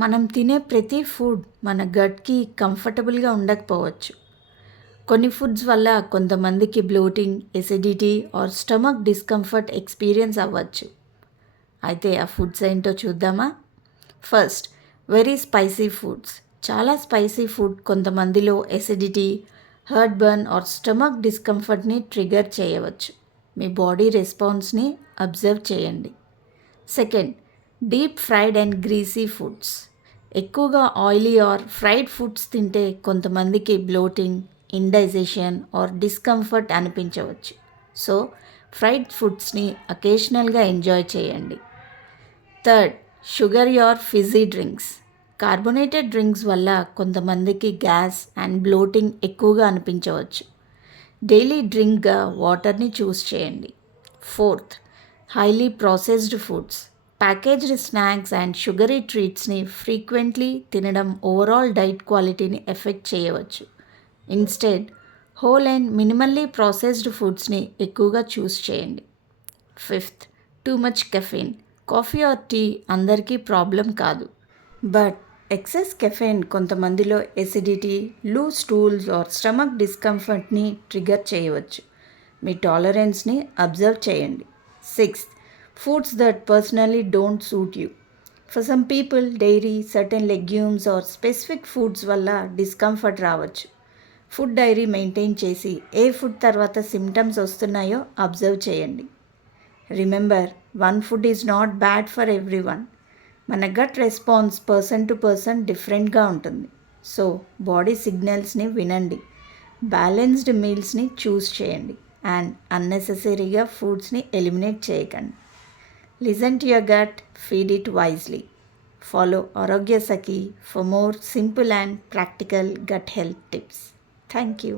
మనం తినే ప్రతి ఫుడ్ మన గట్కి కంఫర్టబుల్గా ఉండకపోవచ్చు. కొన్ని ఫుడ్స్ వల్ల కొంతమందికి bloating, acidity or stomach discomfort experience అవ్వచ్చు. అయితే ఆ ఫుడ్స్ ఏంటో చూద్దామా? First, very spicy foods. చాలా స్పైసీ ఫుడ్ కొంతమందిలో acidity, heartburn or stomach డిస్కంఫర్ట్ని ట్రిగర్ చేయవచ్చు. మీ బాడీ రెస్పాన్స్ని అబ్జర్వ్ చేయండి. Second, deep fried and greasy foods. ఎక్కువగా ఆయిలీ ఆర్ ఫ్రైడ్ ఫుడ్స్ తింటే కొంతమందికి బ్లోటింగ్, ఇండైజెషన్ ఆర్ డిస్కంఫర్ట్ అనిపించవచ్చు. సో ఫ్రైడ్ ఫుడ్స్ని అకేషనల్గా ఎంజాయ్ చేయండి. Third, sugar or fizzy drinks. Carbonated drinks వల్ల కొంతమందికి గ్యాస్ అండ్ బ్లోటింగ్ ఎక్కువగా అనిపించవచ్చు. డైలీ డ్రింక్గా వాటర్ని చూస్ చేయండి. Fourth, highly processed foods. Packaged snacks and sugary ట్రీట్స్ని ఫ్రీక్వెంట్లీ తినడం ఓవరాల్ డైట్ క్వాలిటీని ఎఫెక్ట్ చేయవచ్చు. Instead whole and minimally processed ఫుడ్స్ని ఎక్కువగా చూస్ చేయండి. Fifth, too much caffeine. Coffee or tea అందరికీ ప్రాబ్లం కాదు, బట్ ఎక్సెస్ కెఫెన్ కొంతమందిలో acidity, loose stools or stomach డిస్కంఫర్ట్ని ట్రిగర్ చేయవచ్చు. మీ టాలరెన్స్ని అబ్జర్వ్ చేయండి. Sixth, foods that personally don't suit you. For some people, dairy, certain legumes or specific foods వల్ల discomfort రావచ్చు. ఫుడ్ డైరీ మెయింటైన్ చేసి ఏ ఫుడ్ తర్వాత సిమ్టమ్స్ వస్తున్నాయో అబ్జర్వ్ చేయండి. Remember, one food is not bad for everyone. మన gut response person to person డిఫరెంట్గా ఉంటుంది. సో బాడీ సిగ్నల్స్ని వినండి, బ్యాలెన్స్డ్ మీల్స్ని చూస్ చేయండి అండ్ అన్నెసెసరీగా ఫుడ్స్ని ఎలిమినేట్ చేయకండి. Listen to your gut, feed it wisely. Follow Arogya Sakhi for more simple and practical gut health tips. Thank you.